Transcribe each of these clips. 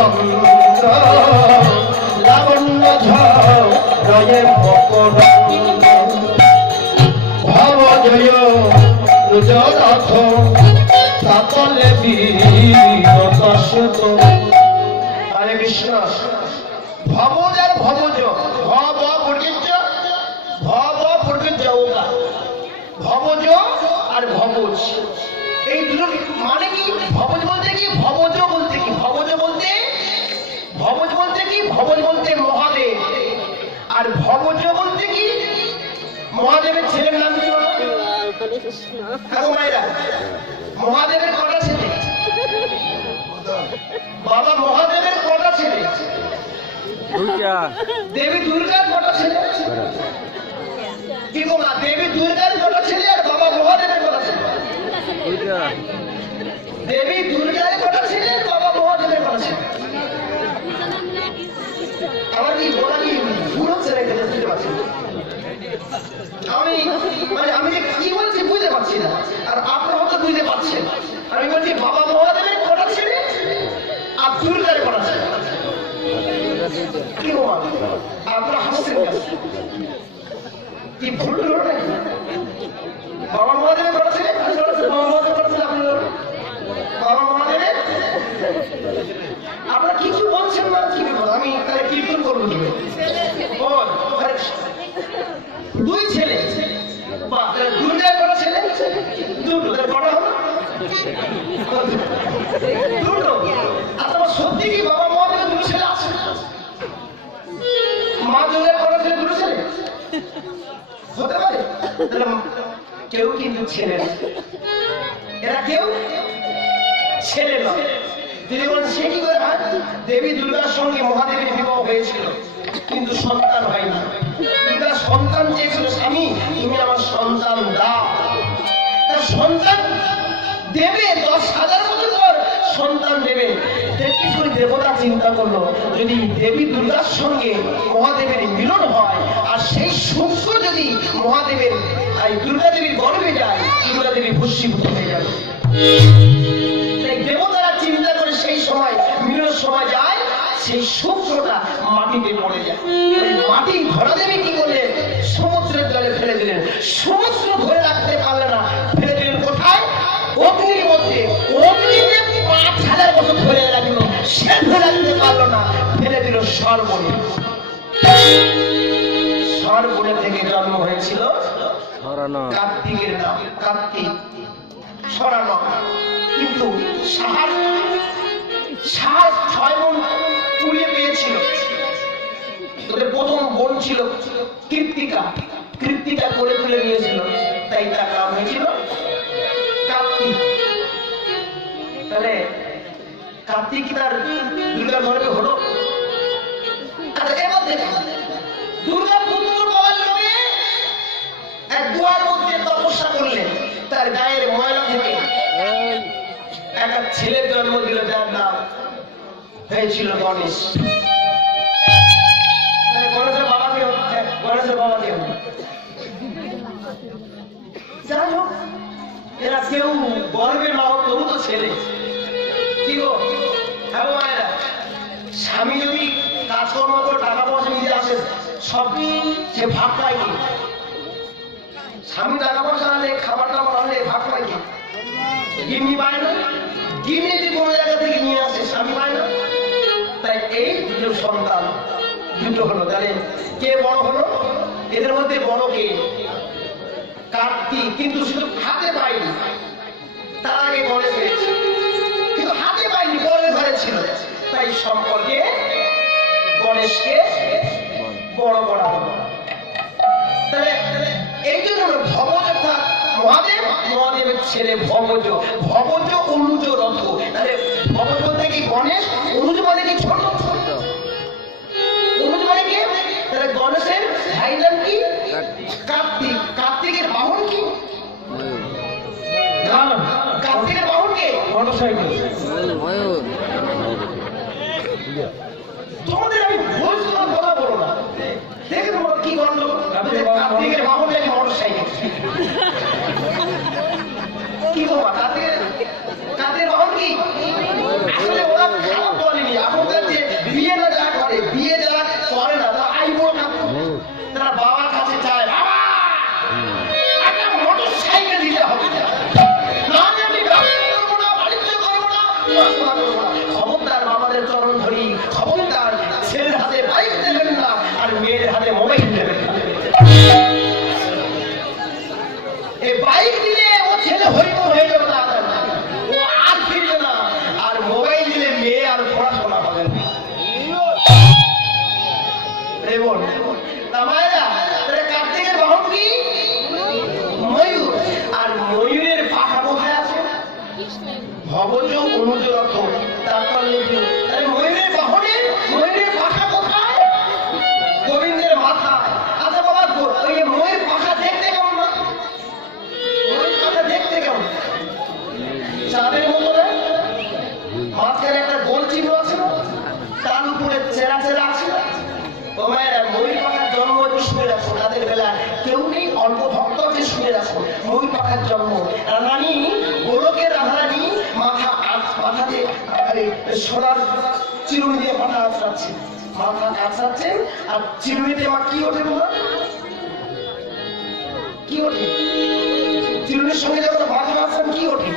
চন্দ্র লাবণ্য ঝয়ে মকরন্দ ভব জয় রথ তাতলে বীরত সুত। হরে কৃষ্ণ। ভবজ আর ভবজ, ভব পর্যন্ত ভবজ আর ভবজ, এই দুটো মানে কি? ভবজ বলতে কি, ভবজ বলতে কি? ভবজ বলতে কি? ভবজ বলতে মহাদেব। আর ভবজ বলতে কি? মহাদেবের ছেলের নাম কি? মহাদেবের কটা ছেলে? বাবা মহাদেবের কটা ছেলে? দেবী দুর্গার কটা ছেলে? কি গো মা, দেবী দুর্গার কটা ছেলে আর বাবা মহাদেবের কটা ছেলে? দেবী দুর্গার কটা ছেলে, বাবা মহাদেবের কটা ছেলে? আমার কি বলা কি ভুল হচ্ছে না? বুঝতে পারছি আমি যে কি বলছি বুঝতে পারছি না, আর আপনারা হয়তো বুঝতে পারছেন। আমি বলছি বাবা মহাদেবের কটা ছেলে আর দুর্গার কটা ছেলে? কি বল আপনারা হাসছেন কি? ভুল হলো নাকি? বাবা মহাদেবের কটা ছেলে? বাবা মহাদেবের কটা ছেলে? আপনার বাবা মহাদেবের আপনারা কিছু বলছেন না, কি বল? আমি তাহলে কীর্তন করবো কি? দুই ছেলে। দুর্গার কটা ছেলে? দুটো। কটা হলো? দুটো। আর তোমার সত্যি কি বাবা মহাদেবের দুটো ছেলে আছে? মা দুর্গার কটা ছেলে? দুটো ছেলে হতে পারে? কেউ কিন্তু ছেলে না, এরা কেউ ছেলে নয়। যদি বলেন সে কি করে হয়? দেবী দুর্গার সঙ্গে মহাদেবের বিবাহ হয়েছিল কিন্তু সন্তান হয়নি। দুর্গা সন্তান চেয়েছিল, স্বামী তুমি আমার সন্তান দাও। তার সন্তান দেবে, 10,000 বছর পর সন্তান দেবে। দেবতা চিন্তা করলো, যদি দেবী দুর্গার সঙ্গে মহাদেবের মিলন হয় আর সেই সূক্ষ্ম যদি মহাদেবের দুর্গা দেবীর গর্ভে যায়, দুর্গা দেবী ভস্মীভূত হয়ে যাবে। তাই দেবতারা চিন্তা করে সেই সময় মিলনের সময় যায়, সেই সূক্ষ্মটা মাটিতে পড়ে যায়। মাটি ধরা দেবী কি করলেন? সমুদ্রের জলে ফেলে দিলেন। সমুদ্র ধরে রাখতে পারলে না, ফেলে দিলেন কোথায়? অগ্নির মধ্যে। অগ্নিতে 5,000 বছর ধরে রাখল, সে ধরে রাখতে পারলো না, ফেলে দিল সর্বনে। সর্বনে থেকে জন্ম হয়েছিল কার্তিকের নাম, কার্তিক সরানো। কিন্তু সাহার 6 বোন পুড়িয়ে পেয়েছিল। ওদের প্রথম বোন ছিল কৃত্তিকা, কৃত্তিকা করে তুলে নিয়েছিল, তাই তার নাম হয়েছিল কার্তিক। তাহলে কার্তিক তার দুর্গা গর্ভে হলো। এবার দেখুন, দুর্গা পুত্র পাওয়ার লোভে এক গুহার মধ্যে তপস্যা করলেন। তার গায়ের ময়লা থেকে একটা ছেলের জন্ম দিল, যার নাম হয়েছিল গণেশ। গণেশের বাবাকে যাই হোক, এরা কেউ গর্বের মা হোক, তবু তো ছেলে। কি গো হ্যাঁ মায়েরা, স্বামী যদি কাজকর্ম করে টাকা পয়সা নিতে আসে, সব সে ভাগ পায় কি? স্বামী টাকা পয়সা আনলে, খাবার টাবার আনলে ভাগ পায় কি? গিন্নি পায় না। গিন্নি যদি কোনো জায়গা থেকে নিয়ে আসে, স্বামী পায় না। তাই এই দুটো সন্তান দুটো হলো। তাহলে কে বড় হলো? এদের মধ্যে বড় কে? কার্তিক। কিন্তু শুধু হাতে পায়নি, তার আগে গণেশ হয়েছে, কিন্তু হাতে পায়নি, গণেশ ঘরে ছিল। তাই সম্পর্কে গণেশকে বড় করা হলো। তাহলে এই জন্য ভবজ অর্থাৎ মহাদেব, মহাদেবের ছেলে ভবজ। ভবজ অনুজ রথ। তাহলে ভবজ বলতে কি গণেশ, অনুজ মানে কি ছোট, অনুজ মানে কি? তাহলে গণেশের ভাই নাম কি? কার্তিক। কার্তিকের বাহন কি? কার্তিকের বাহন কে? মোটরসাইকেল। তোমাদের আমি বলছি, কথা বলো না। দেখে তোমার কি গন্ধ? কার্তিকের বাহন নাকি মোটরসাইকেল? কি বলবা? কার্তিকের বাহন কি? আসলে ওরা খারাপ বলেনি, এখন অল্প ভক্ত আছে শুনে রাখো। ময়ূর পাখার জন্ম রানী, গোলকের রানী মাথাতে সোনার চিরুনি দিয়ে মাথা আঁচড়াচ্ছে, মাথা আঁচড়াচ্ছেন। আর চিরুনিতে মা কি ওঠে বাবা? কি ওঠে? চিরুনির সঙ্গে যখন মাথা আঁচড়ান কি ওঠে?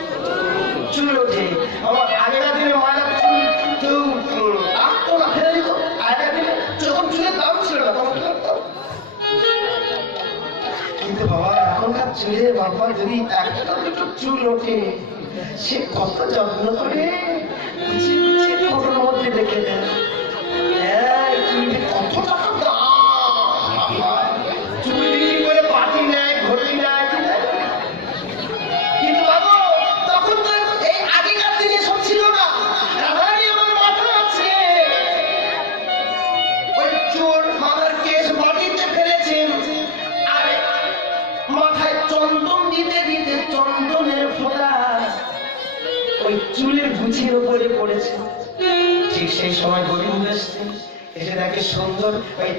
চুল ওঠে। আমার আগেকার দিনে মায়েরা চুল কেউ আঁকতো না, ফেলে দিত। আগেকার দিনে যখন চুলের দাম ছিল না তখন কি করতো? কিন্তু বাবা এখনকার চুলে বাবা যদি একটা দুটো চুল ওঠে, সে কত যত্ন করে গুছিয়ে গুছিয়ে ফটোর মধ্যে রেখে দেয়। চুলটি কত টাকা দাম, চুল বিক্রি করে পাটি নেয়, ঘটি নেয়। কিন্তু বাবা তখন তো এই আগেকার দিনে সব ছিল না। রাধারানী আমার মাথা আছে, ওই চুল মাথার কেশ মাটিতে ফেলেছেন, আর মাথায় চন্দন দিতে দিতে চন্দনের ফোঁটা ওই চুলের গুছির উপরে পড়েছে। ঠিক সেই সময় গোবিন্দ এসছে, এসে দেখে সুন্দর ওই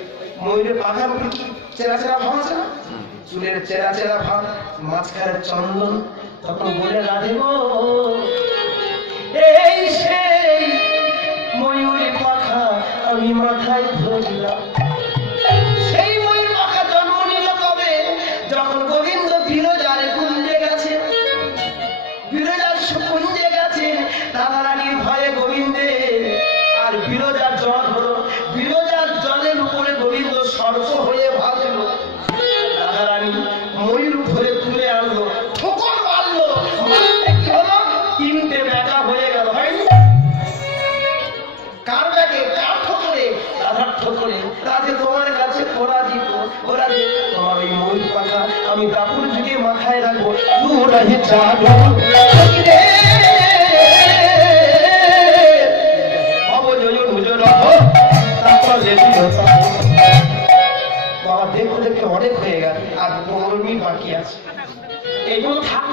ময়ূরের পাখার উপরে কি চেরা চেরা ভাব আছে না, চুলের চেরা চেরা ভাব, মাঝখানে চন্দন। তখন বলে রাধে গো, এই সেই ময়ূরের পাখা আমি মাথায় ধরলাম। সেই ময়ূর পাখা জন্ম নিল কবে? যখন গোবিন্দ বিরজার কুঞ্জে গেছে, বিরজার কুঞ্জে গেছে। রাধারানীর ভয়ে গোবিন্দে আর বিরজার জল হলো, বিরজার জলের উপরে গোবিন্দ সর্প হয়ে ভাসল। রাধারানী ময়ূর ধরে তুলে আনলো, ঠোকর মারলো, মারতে কি হলো? তিনটে ব্যাটা হয়ে গেল। হয়নি? কার ব্যাগে? কার ঠোকরে? রাধার ঠোকরে। রাধে তোমার কাছে ওরা দিব, ওরা দিব তোমার ওই ময়ূর পাখা আমি দাপুর যুগে মাথায় রাখবো। রাহে চাঁদ বাবা দেখতে দেখতে অনেক হয়ে গেল, আর 15 মিনিট বাকি আছে। এইগুলো থাক।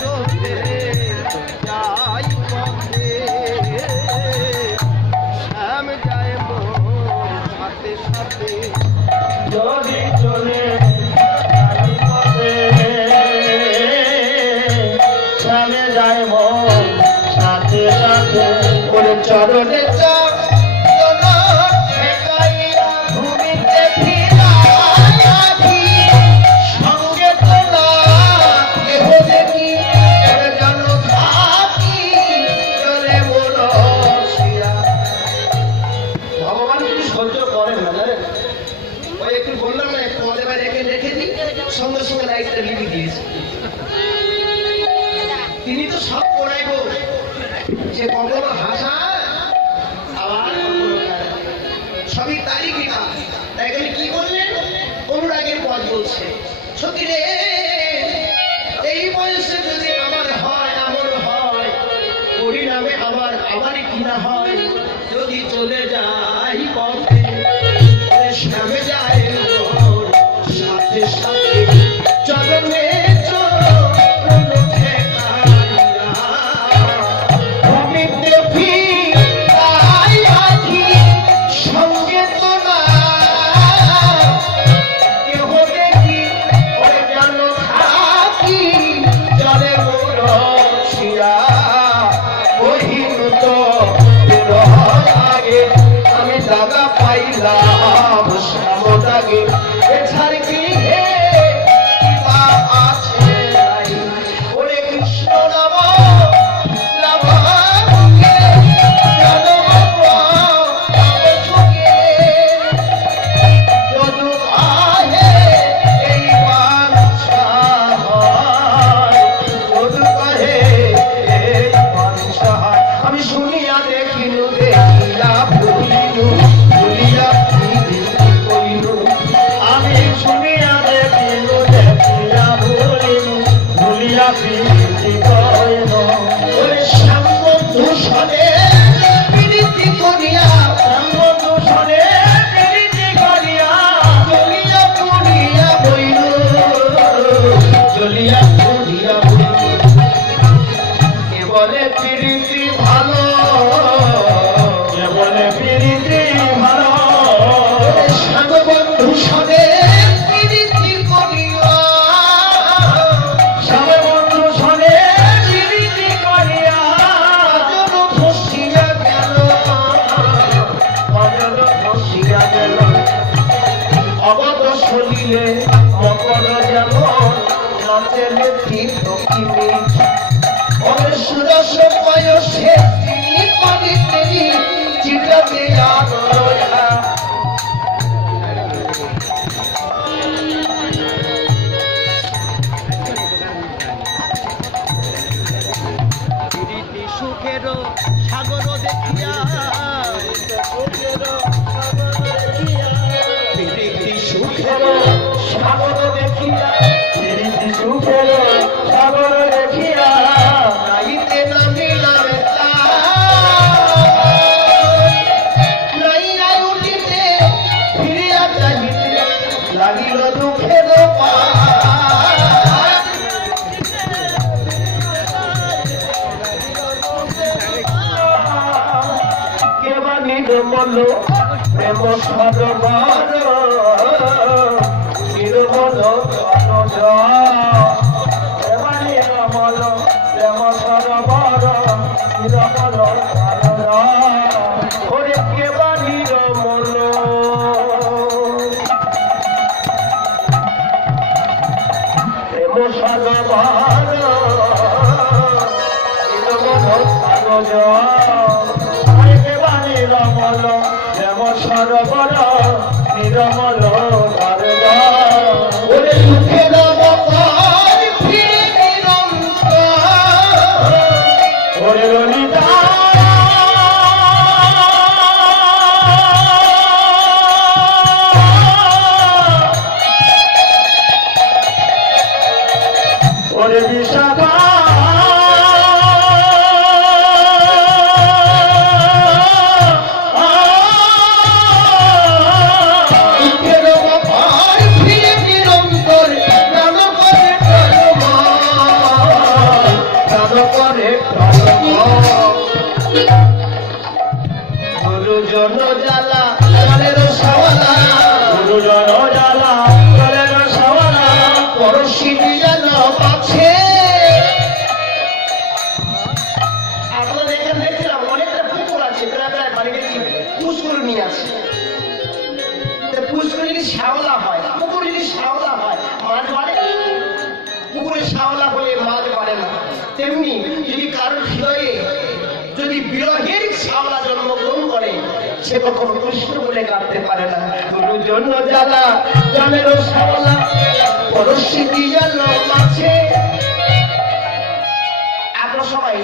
চলে যাই পথে চরণে সঙ্গে সঙ্গে লাইটটা লিখে দিয়েছে। তিনি তো সব করাই গো, সে কখনো হাসা আবার সবই তারই কৃপা। তাই এখানে কি বললেন? অনুরাগের পথ বলছে। সত্যি রে, এই বয়সে যদি আমার হয় আমল হয়, পরিণামে আবার আমারই কিনা হয়। যদি চলে যাই পথে নামে যায় সাথে সাথে চরণে আমি দাদা পাইলাম শ্যামদাগে এছাড় কি হে আছে ওরে কৃষ্ণ নাম আমি শুনিয়া দেখিনু দেখিলা ভুলিনু ভুলিয়া কইনু আমি শুনিয়া দেখিনু দেখিলা ভুলিনু ভুলিয়া কইনু ওরে শ্যামবন্ধু সনে প্রীতি করিয়া শ্যামবন্ধু সনে প্রীতি করিয়া জ্বলিয়া পুড়িয়া বইনু জ্বলিয়া পুড়িয়া বইনু কেবলে প্রীতি ভালো কেবলে প্রীতি ভালো শ্যামবন্ধু সনে প্রীতি করিয়া শ্যামবন্ধু সনে প্রীতি করিয়া অজন ফসিয়া গেল অজন ফসিয়া গেল অবদ সলিলে মকর যেমন নাচেলে ঠিক দক্ষিণে সুরস বয়সে তিনি পানি তিনি চিটাতে আলোয়া সুখের সাগর দেখিয়া সুখের সাগর দেখিয়া সুখের সাগর দেখিয়া লাগিল দুঃখের কেবা নির্মল প্রেম সরোবর নির্মল কেবা নির্মল প্রেম সরোবর নির্মল ওরে কেবা নির্মল সরোবর নির্মল সরোবর নির্মল ওরে সুখের ওরে ললিতা ওরে বিশাখা গুরুজন জ্বালা জলের সওয়ালা গুরুজন জ্বালা জলের সওয়ালা পরশি যেন পাচ্ছে। আপনাদের এখানে দেখছিলাম অনেকটা পুকুর আছে, যাচ্ছে প্রায় প্রায় বাড়ি গেছি পুষ্কর নিয়ে আছে। পুষ্কর যদি শ্যাওলা হয়, পুকুর যদি শ্যাওলা হয়, মাছ বাড়ে? পুকুরে শ্যাওলা হলে মাছ বাড়ে না। তেমনি যদি কারোর হৃদয়ে যদি বিরহের শ্যাওলা জন্মগ্রহণ করে, সে কখনো কৃষ্ণ বলে কাঁদতে পারে না। গুরুর জন্য জ্বালা জলেরও শ্যাওলা পরশিতি জল আছে। আপনার সবাই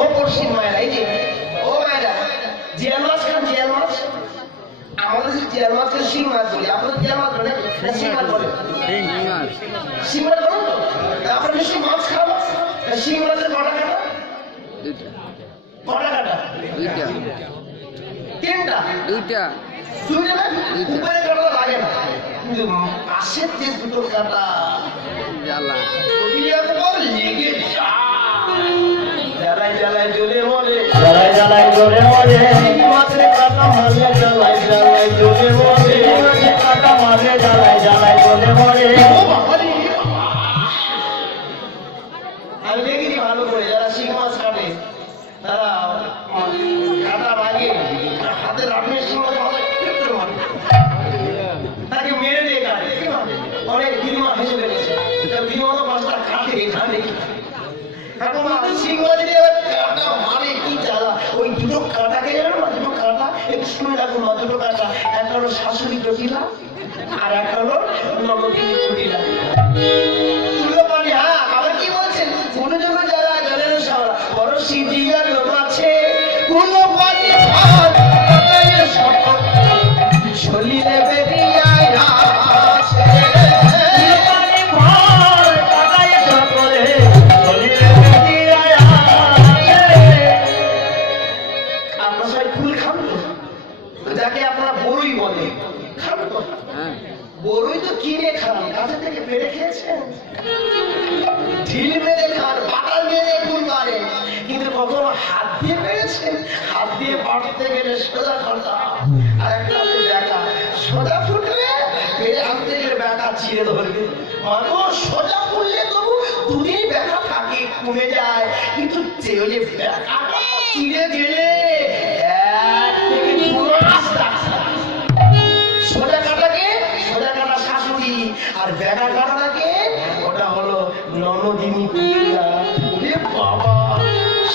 ও পড়শির মায়েরা, এই যে ও মায়েরা, জিয়াল মাছ খান? জিয়াল মাছ আমাদের জিয়াল মাছকে শিং মাছ বলি, আপনাদের জিয়াল মাছ বলে শিং মাছ বলে? শিং মাছ বলেন তো? আপনার বেশি মাছ খাওয়া শিং মাছের কটা কাটা? কটা কাটা? তিনটা? দুইটা না? উপরে কাটা লাগে না, কিন্তু পাশের যে দুটো কাটা লেগে জ্বালায় জ্বালায় জ্বলে মরে, জ্বালায় জ্বালায় জ্বলে মরে, মাছের কাটা মারলে জ্বালায় জ্বালায় জ্বলে মরে, মাছের কাটা মারলে জ্বালায় জ্বালায় জ্বলে মরে। আমি দেখেছি ভালো করে যারা শিং মাছ কাটে তারা কাটা লাগে হাতে রান্নার শিং মাছ তাকে মেরে দিয়ে কাটে। অনেক গিরিমা হেসে ফেলেছে, গিরিমা তো মাছটা কাটে এখানে শিং মাছ দিয়ে কাটা মানে কি জ্বালা। ওই দুটো কাটাকে জানো না, দুটো কাটা একটু শুনে রাখুন না, দুটো কাটা, একটা হলো শাশুড়ি জটিলা আর একটা হলো নবদ্বীপ জটিলা। হ্যাঁ, আবার কি বলছেন? কোনো জন্য যারা জলের শ্যাওলা বড় সিজিয়া লোক আছে, কোনো পানি ভাত শরীরে বেরিয়ে আছে, যাকে আপনারা বড়ই বলে, খান তো? বড়ই তো কিনে খান, গাছের থেকে পেরে খেয়েছেন? ঢিল মেরে খান, বাটাল মেরে ফুল মারেন, কিন্তু কখনো হাত দিয়ে পেরেছেন? হাত দিয়ে বাড়তে গেলে সোজা খরচা, আর একটা আছে ব্যাকা, সোজা ফুটলে পেরে আনতে গেলে ব্যাকা ছিঁড়ে ধরবে। মানুষ সোজা ফুললে তবু দুদিন ব্যাকা থাকে, কমে যায়, কিন্তু ওই যে ব্যাকাটা চিড়ে গেলে সোজা কাটাকে সোজা কাটা শাশুড়ি, আর ব্যাগা কাটাকে ওটা হলো ননদিনী পুত্রিয়া। বাবা,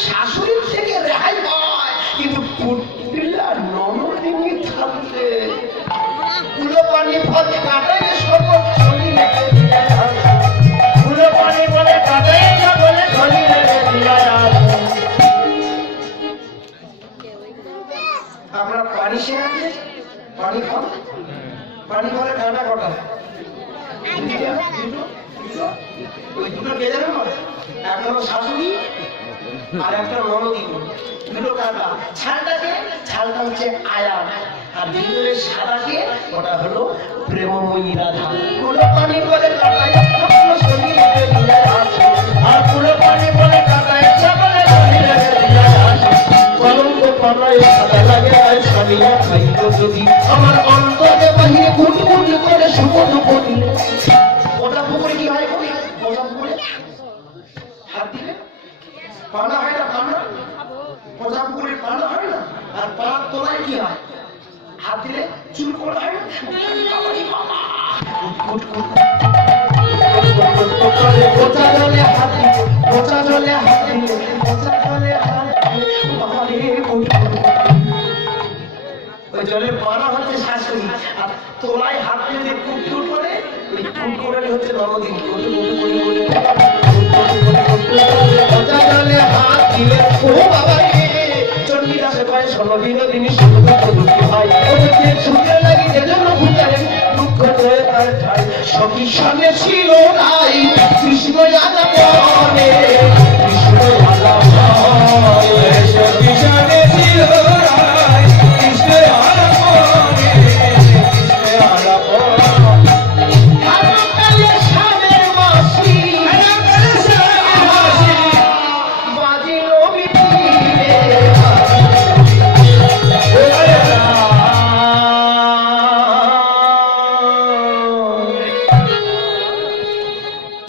শাশুড়ির থেকে রেহাই পায়, কিন্তু পুত্রিয়া ননদিনী থাকলে কুলো পানি ফল কাটাই সর্ব কুলো পানি বলে কাটাই না বলে শরীরে আমরা পানি শেখাচ্ছি, পানি খাও, পানি খাওয়ালে কাটা কটা? ওই দুটো কে জানো না? একটা হলো শাশুড়ি আর একটা ননদিনী, দুটো কাটা। ছালটাকে ছালটা হচ্ছে আয়া, আর ভিতরে সাদাকে ওটা হলো প্রেমময়ী রাধা। কোনো পানি বলে কাটায় শরীরে আছে, আর কোনো পানি বলে কাটায় সকলে শরীরে আছে। কলঙ্ক পাতায় সাদা লাগে আর স্বামীরা খাইল যদি, আমার অন্তরে বাহিরে গুটি গুটি করে সুপদ করিলে। ওটা পুকুরে কি হয়? ওটা পুকুরে হাত দিলে পানা হয় না? পানা ওটা পুকুরে পানা হয় না? আর পানার তোলায় কি হয়? হাত দিলে চুল করা হয় না? গোটা জলে হাত দিলে, গোটা জলে হাত দিলে, গোটা জলে হাত দিলে, ওই জলে পানা হচ্ছে শাশুড়ি, আর তোলায় হাত দিয়ে কুটকুট করে, ওই কুটকুটারি হচ্ছে নবদিনী। গোটা জলে হাত দিলে, ও বাবা রে, চণ্ডীদাসে কয় শোনো বিনোদিনী সুন্দর দুঃখী হয়, ওদেরকে ছুটে লাগি যেজন্য ভুটারে দুঃখ হয়ে তার ঠাই। সখী সামনে ছিল নাই কৃষ্ণ আলা মনে, কৃষ্ণ আলা মনে, সখী সামনে ছিল নাই কৃষ্ণ আলা মনে, কৃষ্ণ আলা মনে।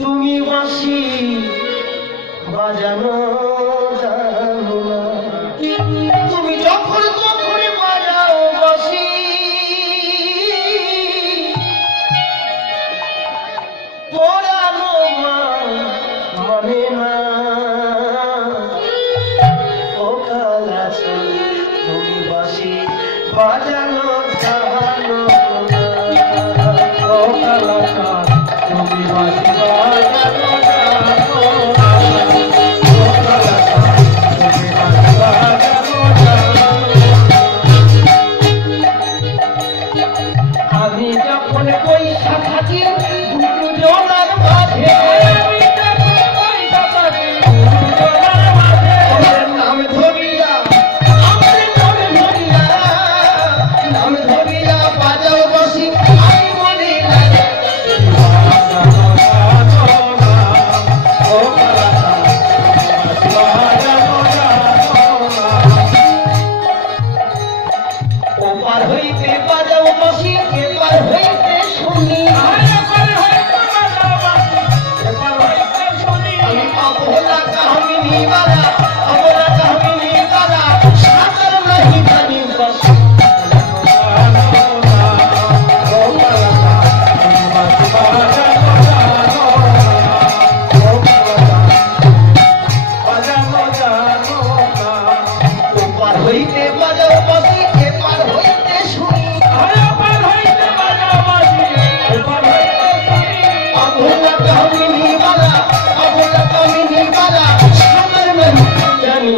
তুমি বাঁশি বাজানো জানো না, বাজানো জানো ও কালাকার তুমি বাঁশি বাজানো জানো ও কালাকার তুমি বাঁশি বাজানো জানো আমি যখন পয়সা থাকি দুটো জনার মাঝে নাম ধরিয়া আমার নাম ধরিয়া বাজাও বাসি আমি মনে লাগে ও কালাকার বাজানো জানো ওপার হইতে বাজাও বাসি এপার হইতে শুনি আমি অবলা কাহিনী বালা অবলা কাহিনী বালা সাঁতার নাহি জানি বাসি ওপার হইতে বাজাও বাসি এপার হইতে শুনি অবলা কাহিনী বালা অবলা কাহিনী বালা সাঁতার নাহি জানি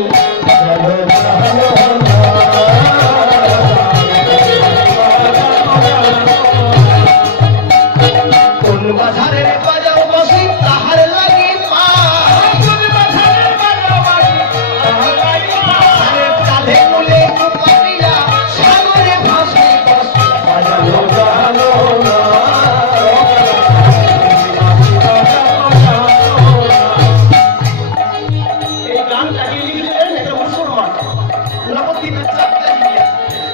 কোন বাজারে বাজাও বাসি তাহার লাগে আরে কাঁধে মুলে কুপারিয়া সাগরে ভাসে বাসি বাজানো জানো না এই গানটাকে লিখেছিলেন একটা মুসলমান নবদ্বীপের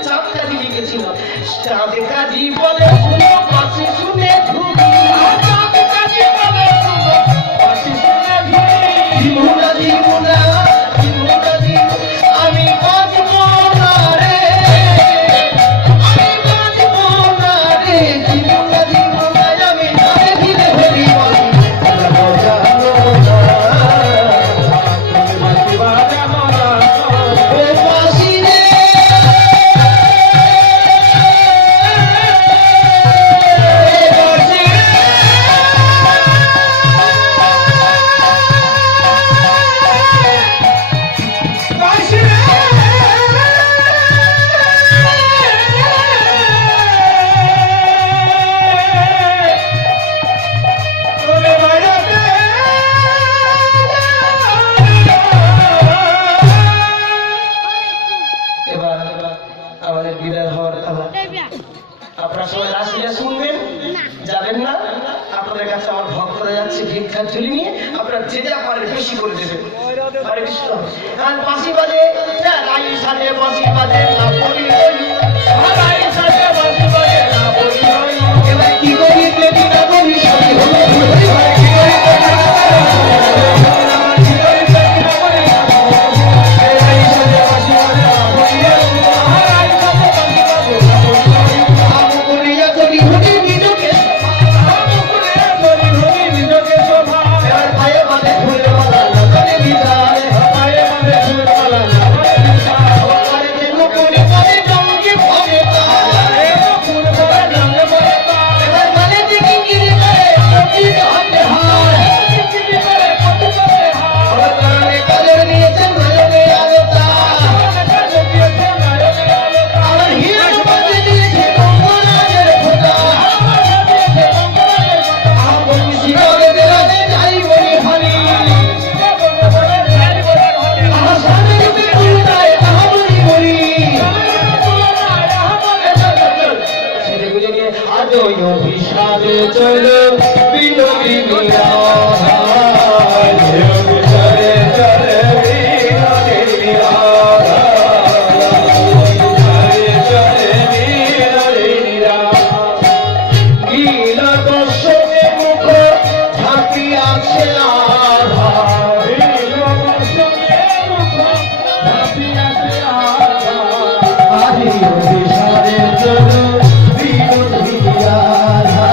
চাপকাজি লিখেছিল চাঁদে কাজী বলে শুনো পাশে শুনে ধুবি জীবনা জীবনা জীবনা জীবনা আমি বাঁচব না রে আমি বাঁচব না রে জীবনা জীবনা আমি ধীরে ধীরে হরি বলি জানো জানো ও বাসি রে বাসি রে বাসি রে ওরে বাজাতে এবার আমাদের বিদায় হওয়ার পালা আপনারা সবাই রাসলীলা শুনবেন যাবেন না আপনাদের কাছে আমার ভক্তরা যাচ্ছে ভিক্ষার ঝুলি নিয়ে আপনারা যে যা পারেন বেশি করে দেবেন হরে কৃষ্ণ আর বাঁশি বাজে রাই সাজে বাঁশি বাজে না বলি এবার কি করি দেবী না বলি সবই হলো এবার কি করি এবার পায়ে বাঁধে ফুল মালা নজরে বিদায় আরে যেন করে পদে জঙ্গি ভবে এবার মানে দিকিঙ্গিরি করে সত্যি হাতে হায় আবার কারণে কাজের নিয়েছেন নয়নে আলোতা আবার হিরণ বাজে দিয়েছে গঙ্গরাজের ফোঁটা আমার শিররে বেলাতে যাই বলি হারি আমার সামনে বিপুলতায় আহামরি বলি সেটা বুঝে নিয়ে আজও অভিশাপে চলো বিনোদিনী রাধা অভিশাপে চলে বিনোদিনী রাধা অভিশাপে চলে বিনোদিনী রাধা নীল দর্শনে মুখ ঝাঁপিয়াছে আধা আরে অভিশাপে চলো বিনোদিনী রাধা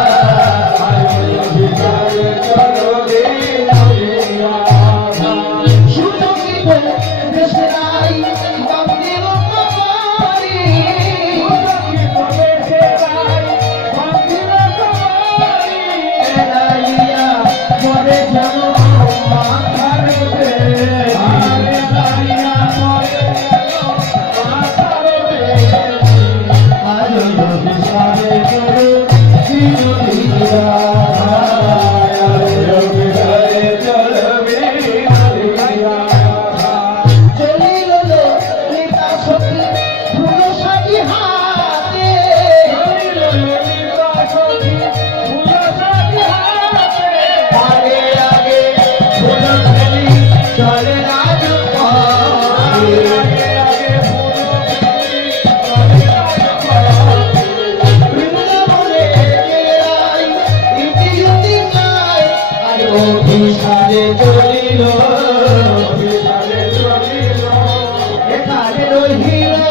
অভিসারে চলিল অভিসারে চলিল এখানে রহিল